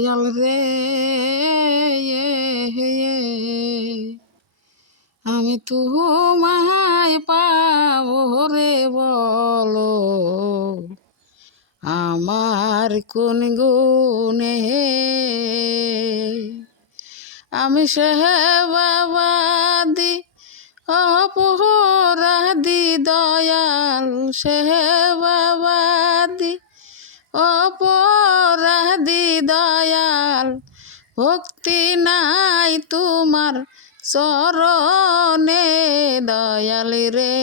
দয়াল রে আমি তোমায় পাবো রে বলো আমার কোন গুণে আমি সেবাবাদি অপরাধী দয়াল সেবাবাদি অপরাধী দয়াল ভক্তি নাই তোমার চরণে দয়াল রে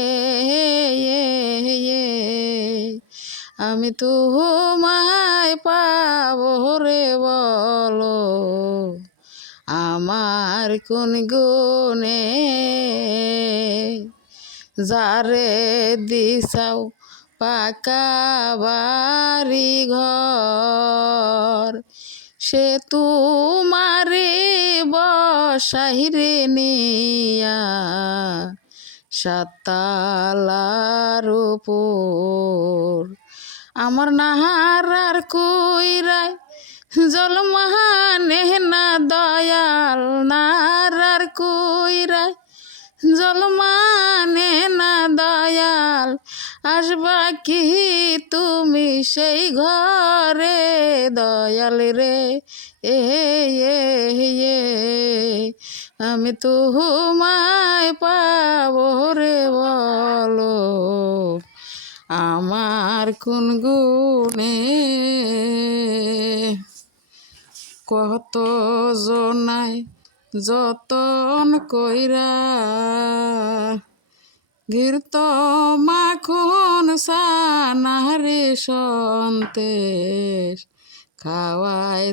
আমি তোমায় পাবো রে বলো আমার কোন গুণে যারে দিছাও পাকা বাড়ি ঘর সে তোমারে বসাইরে নিয়া সাতালার উপর আমার নাহারার কইরায় জলমানে না দয়াল নাহারার কইরায় জলমানে না দয়াল আসবা কি তুমি সেই ঘরে দয়াল রে আমি তোমায় পাবো রে বলো আমার কোন গুণে কত জনাই যতন কইরা ঘিরত মাখন সানারে সন্তেষ খাওয়ায়